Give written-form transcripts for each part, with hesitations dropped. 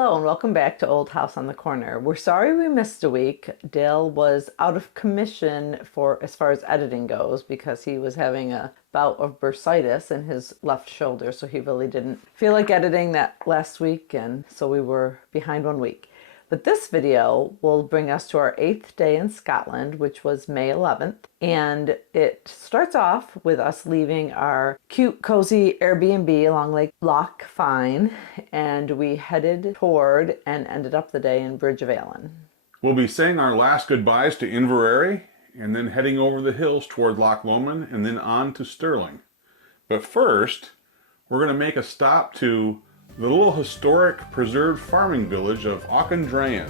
Hello and welcome back to Old House on the Corner. We're sorry we missed a week. Dale was out of commission for as far as editing goes because he was having a bout of bursitis in his left shoulder, so he really didn't feel like editing that last week, and so we were behind 1 week. But this video will bring us to our 8th day in Scotland, which was May 11th. And it starts off with us leaving our cute, cozy Airbnb along Loch Lomond, and we headed toward and ended up the day in Bridge of Allan. We'll be saying our last goodbyes to Inveraray, and then heading over the hills toward Loch Lomond, and then on to Stirling. But first, we're going to make a stop to the little historic preserved farming village of Auchindrain.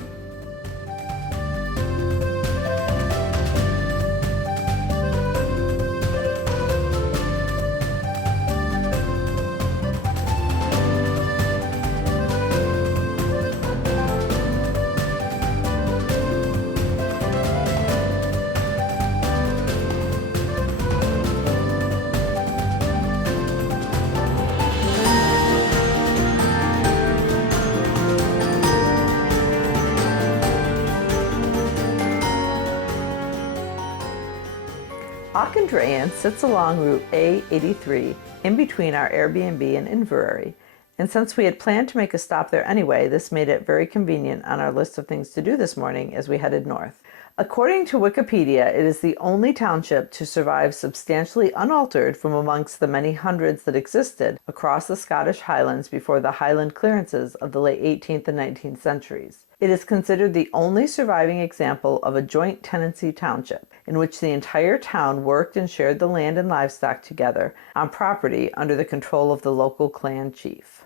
Auchindrain sits along Route A83 in between our Airbnb and Inveraray, and since we had planned to make a stop there anyway, this made it very convenient on our list of things to do this morning as we headed north. According to Wikipedia, it is the only township to survive substantially unaltered from amongst the many hundreds that existed across the Scottish Highlands before the Highland clearances of the late 18th and 19th centuries. It is considered the only surviving example of a joint tenancy township, in which the entire town worked and shared the land and livestock together on property under the control of the local clan chief.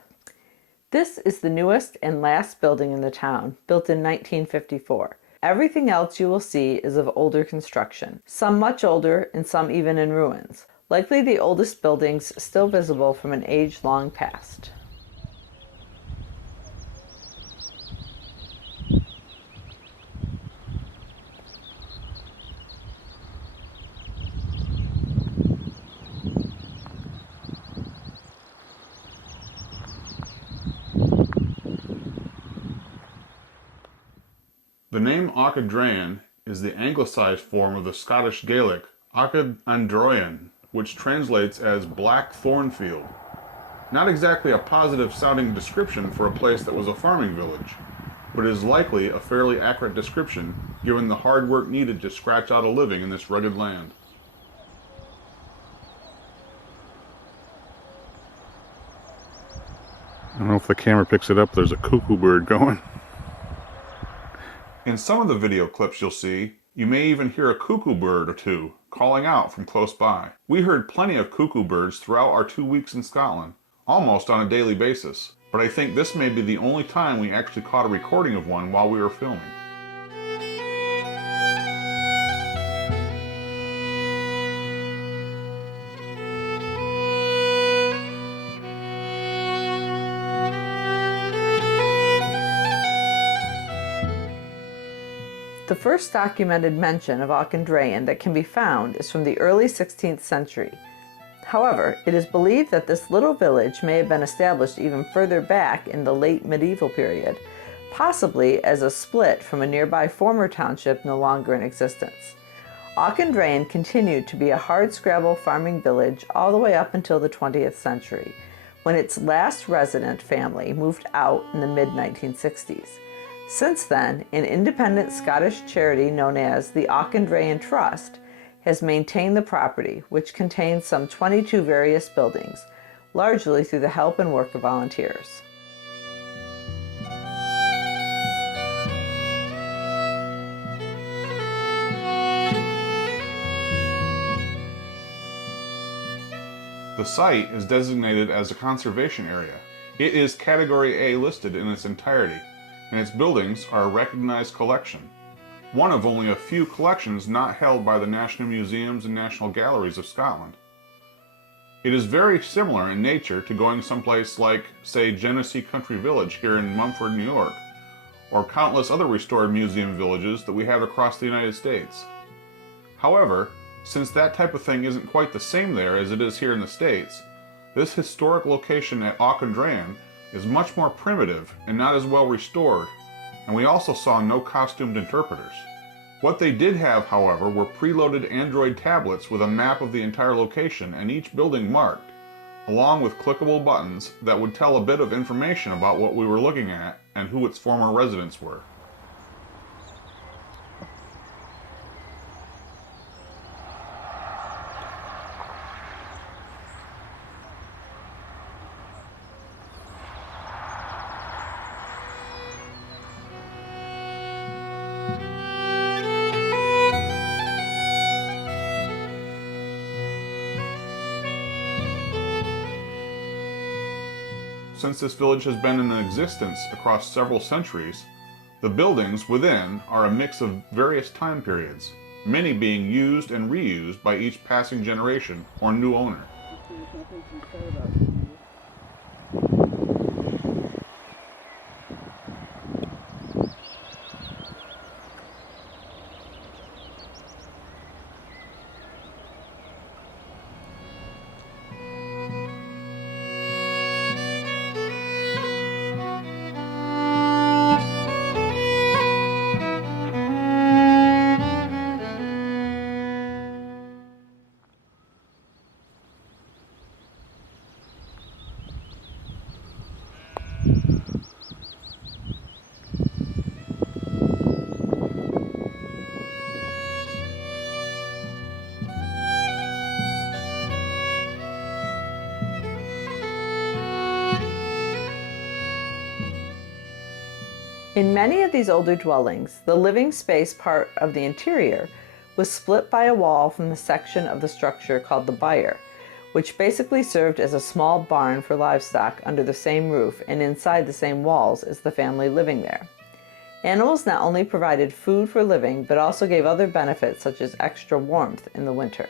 This is the newest and last building in the town, built in 1954. Everything else you will see is of older construction, some much older and some even in ruins, likely the oldest buildings still visible from an age long past. The name Auchindrain is the anglicized form of the Scottish Gaelic Auchindrain, which translates as Black Thornfield. Not exactly a positive sounding description for a place that was a farming village, but is likely a fairly accurate description given the hard work needed to scratch out a living in this rugged land. I don't know if the camera picks it up, there's a cuckoo bird going. In some of the video clips you'll see, you may even hear a cuckoo bird or two calling out from close by. We heard plenty of cuckoo birds throughout our 2 weeks in Scotland, almost on a daily basis, but I think this may be the only time we actually caught a recording of one while we were filming. The first documented mention of Auchindrain that can be found is from the early 16th century. However, it is believed that this little village may have been established even further back in the late medieval period, possibly as a split from a nearby former township no longer in existence. Auchindrain continued to be a hardscrabble farming village all the way up until the 20th century, when its last resident family moved out in the mid-1960s. Since then, an independent Scottish charity known as the Auchindrain Trust has maintained the property, which contains some 22 various buildings, largely through the help and work of volunteers. The site is designated as a conservation area. It is Category A listed in its entirety, and its buildings are a recognized collection, one of only a few collections not held by the National Museums and National Galleries of Scotland. It is very similar in nature to going someplace like, say, Genesee Country Village here in Mumford, New York, or countless other restored museum villages that we have across the United States. However, since that type of thing isn't quite the same there as it is here in the States, this historic location at Auchindrain is much more primitive and not as well restored, and we also saw no costumed interpreters. What they did have, however, were preloaded Android tablets with a map of the entire location and each building marked, along with clickable buttons that would tell a bit of information about what we were looking at and who its former residents were. Since this village has been in existence across several centuries, the buildings within are a mix of various time periods, many being used and reused by each passing generation or new owner. In many of these older dwellings, the living space part of the interior was split by a wall from the section of the structure called the byre, which basically served as a small barn for livestock under the same roof and inside the same walls as the family living there. Animals not only provided food for living, but also gave other benefits such as extra warmth in the winter.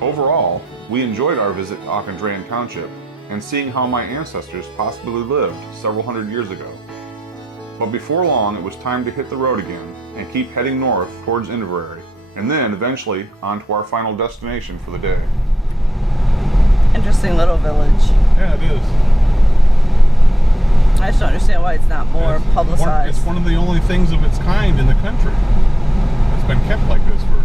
Overall, we enjoyed our visit to Auchindrain Township and seeing how my ancestors possibly lived several hundred years ago. But before long, it was time to hit the road again and keep heading north towards Inveraray, and then eventually on to our final destination for the day. Interesting little village. Yeah, it is. I just don't understand why it's not more publicized. It's one of the only things of its kind in the country. It's been kept like this for...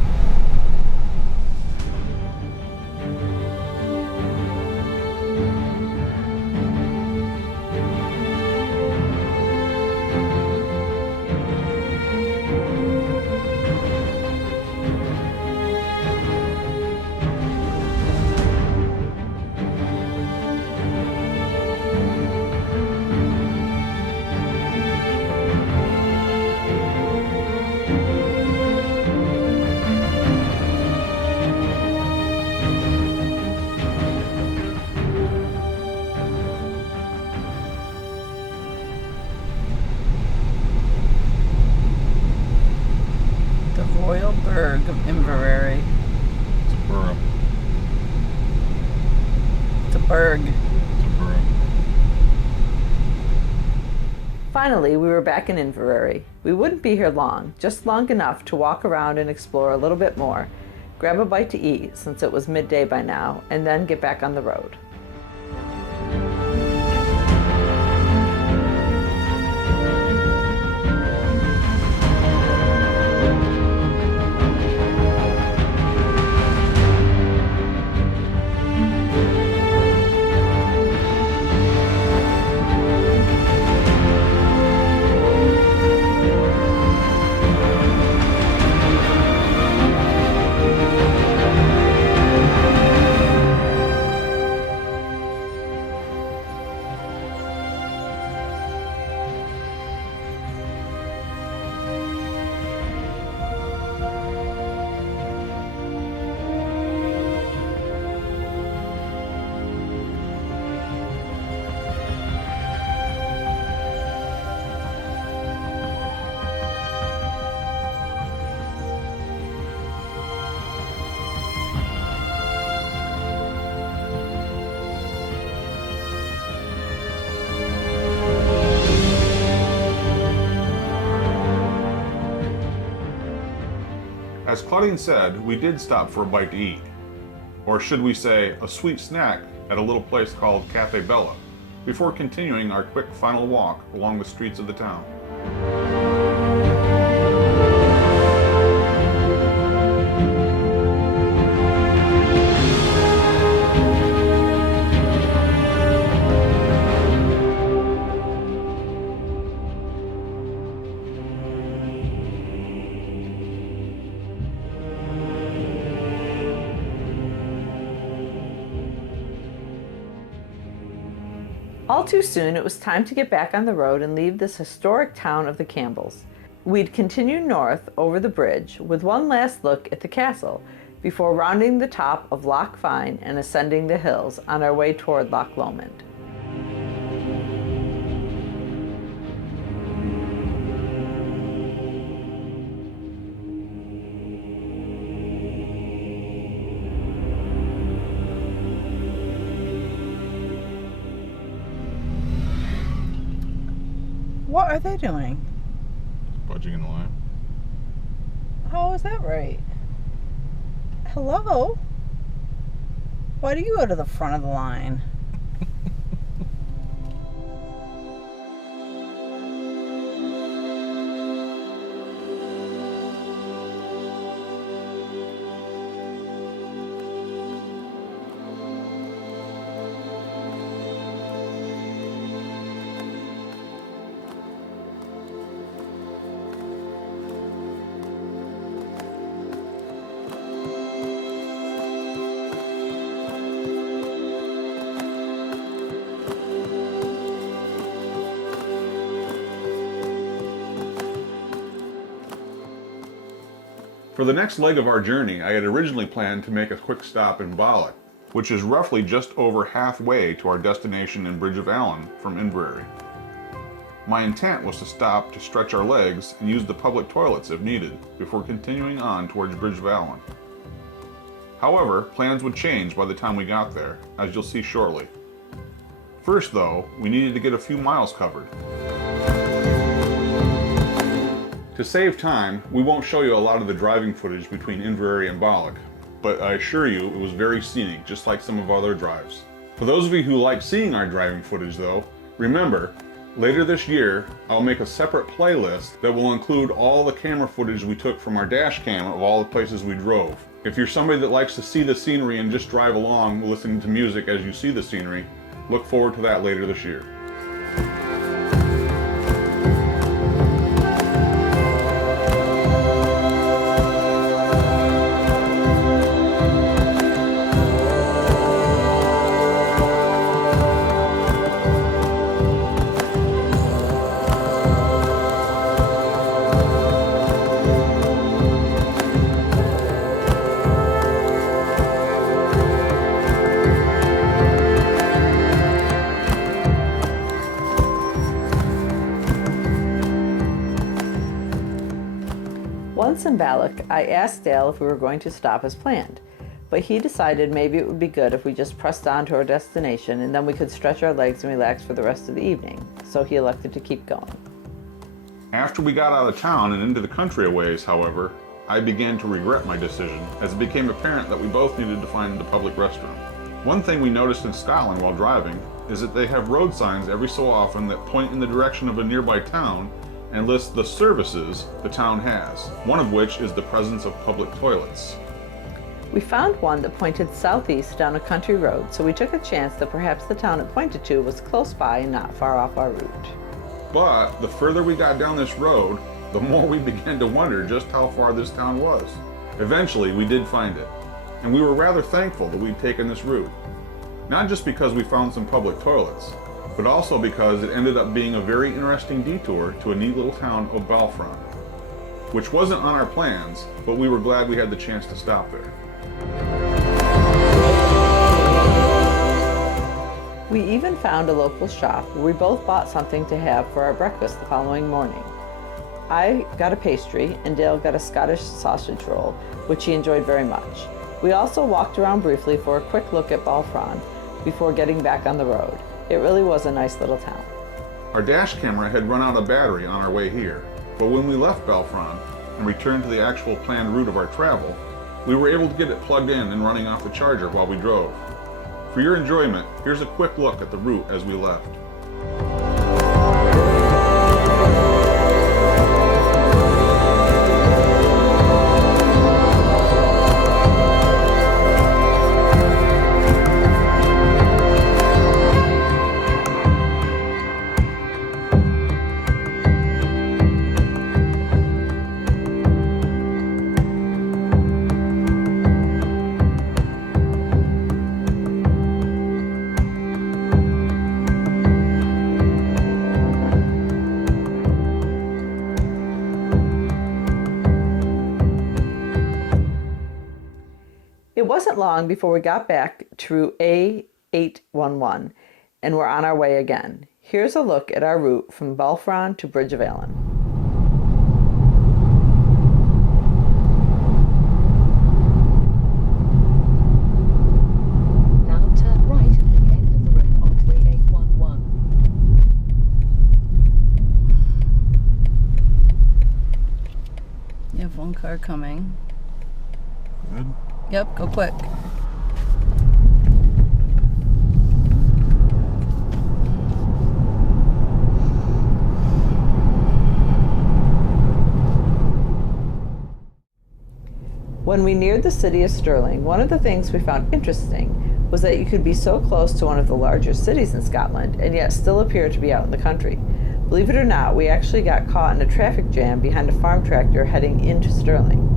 Royal Burgh of Inveraray. It's a borough. It's a burgh. It's a borough. Finally, we were back in Inveraray. We wouldn't be here long, just long enough to walk around and explore a little bit more, grab a bite to eat since it was midday by now, and then get back on the road. As Claudine said, we did stop for a bite to eat. Or should we say, a sweet snack at a little place called Cafe Balloch, before continuing our quick final walk along the streets of the town. All too soon, it was time to get back on the road and leave this historic town of the Campbells. We'd continue north over the bridge with one last look at the castle before rounding the top of Loch Fyne and ascending the hills on our way toward Loch Lomond. What are they doing? Budging in the line. How is that right? Hello? Why do you go to the front of the line? For the next leg of our journey, I had originally planned to make a quick stop in Balloch, which is roughly just over halfway to our destination in Bridge of Allan from Inveraray. My intent was to stop to stretch our legs and use the public toilets if needed before continuing on towards Bridge of Allan. However, plans would change by the time we got there, as you'll see shortly. First though, we needed to get a few miles covered. To save time, we won't show you a lot of the driving footage between Inveraray and Balloch, but I assure you it was very scenic, just like some of our other drives. For those of you who like seeing our driving footage though, remember, Later this year, I'll make a separate playlist that will include all the camera footage we took from our dash cam of all the places we drove. If you're somebody that likes to see the scenery and just drive along listening to music as you see the scenery, look forward to that later this year. Once in Balloch, I asked Dale if we were going to stop as planned, but he decided maybe it would be good if we just pressed on to our destination and then we could stretch our legs and relax for the rest of the evening, so he elected to keep going. After we got out of town and into the country a ways, however, I began to regret my decision as it became apparent that we both needed to find the public restroom. One thing we noticed in Scotland while driving is that they have road signs every so often that point in the direction of a nearby town and list the services the town has, one of which is the presence of public toilets. We found one that pointed southeast down a country road, so we took a chance that perhaps the town it pointed to was close by and not far off our route. But the further we got down this road, the more we began to wonder just how far this town was. Eventually, we did find it, and we were rather thankful that we'd taken this route. Not just because we found some public toilets, but also because it ended up being a very interesting detour to a neat little town of Balfron, which wasn't on our plans, but we were glad we had the chance to stop there. We even found a local shop where we both bought something to have for our breakfast the following morning. I got a pastry and Dale got a Scottish sausage roll, which he enjoyed very much. We also walked around briefly for a quick look at Balfron before getting back on the road. It really was a nice little town. Our dash camera had run out of battery on our way here, but when we left Balfron and returned to the actual planned route of our travel, we were able to get it plugged in and running off the charger while we drove. For your enjoyment, here's a quick look at the route as we left. It wasn't long before we got back to A811 and were on our way again. Here's a look at our route from Balfron to Bridge of Allan. Now turn right at the end of the road onto A811. You have one car coming. Good. Yep, go quick. When we neared the city of Stirling, one of the things we found interesting was that you could be so close to one of the larger cities in Scotland and yet still appear to be out in the country. Believe it or not, we actually got caught in a traffic jam behind a farm tractor heading into Stirling.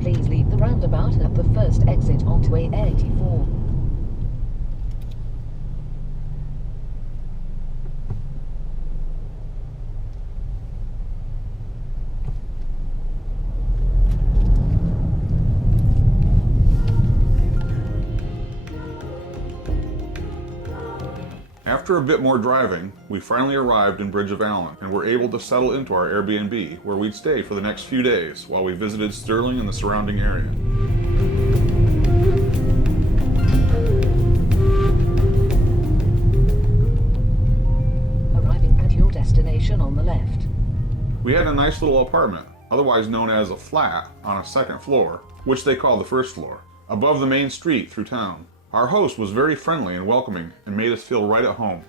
Please leave the roundabout at the first exit onto A84. After a bit more driving, we finally arrived in Bridge of Allan and were able to settle into our Airbnb where we'd stay for the next few days while we visited Stirling and the surrounding area. on the left. We had a nice little apartment, otherwise known as a flat, on a second floor, which they call the first floor, above the main street through town. Our host was very friendly and welcoming and made us feel right at home.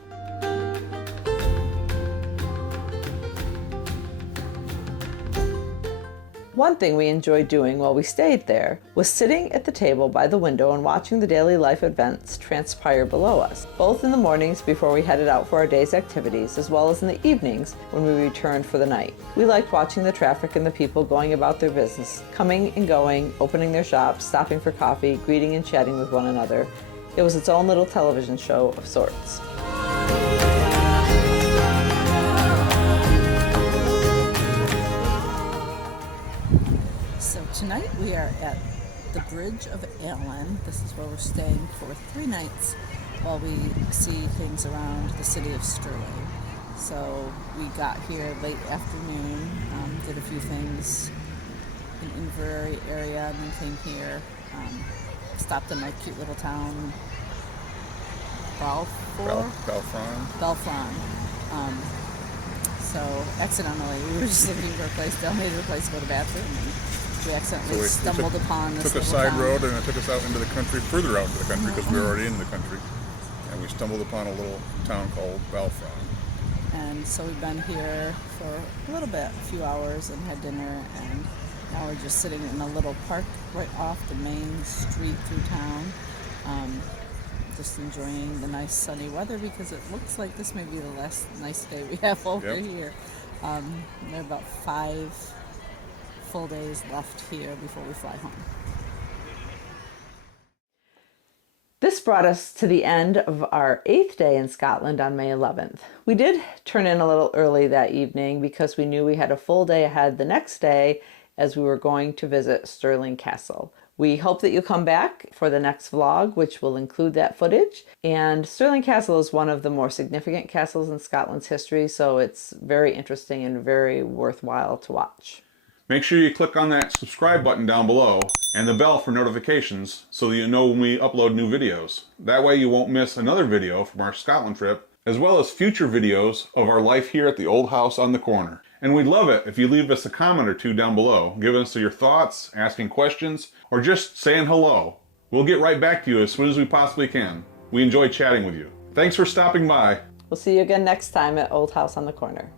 One thing we enjoyed doing while we stayed there was sitting at the table by the window and watching the daily life events transpire below us, both in the mornings before we headed out for our day's activities, as well as in the evenings when we returned for the night. We liked watching the traffic and the people going about their business, coming and going, opening their shops, stopping for coffee, greeting and chatting with one another. It was its own little television show of sorts. So tonight we are at the Bridge of Allan. This is where we're staying for 3 nights while we see things around the city of Stirling. So we got here late afternoon, did a few things in Inveraray area, and then came here, stopped in a cute little town, Balfron. So accidentally, we were just looking for a place, donated a place to go to the bathroom, and we accidentally stumbled upon this took a side road, and it took us out into the country, further out into the country, because we were already in the country, and we stumbled upon a little town called Balfron. And so we've been here for a little bit, a few hours, and had dinner, and now we're just sitting in a little park right off the main street through town, just enjoying the nice sunny weather, because it looks like this may be the last nice day we have over here. There are about 5 full days left here before we fly home. This brought us to the end of our 8th day in Scotland on May 11th. We did turn in a little early that evening because we knew we had a full day ahead the next day as we were going to visit Stirling Castle. We hope that you'll come back for the next vlog, which will include that footage. And Stirling Castle is one of the more significant castles in Scotland's history, so it's very interesting and very worthwhile to watch. Make sure you click on that subscribe button down below and the bell for notifications so that you know when we upload new videos. That way you won't miss another video from our Scotland trip, as well as future videos of our life here at the old house on the corner. And we'd love it if you leave us a comment or two down below, giving us your thoughts, asking questions, or just saying hello. We'll get right back to you as soon as we possibly can. We enjoy chatting with you. Thanks for stopping by. We'll see you again next time at Old House on the Corner.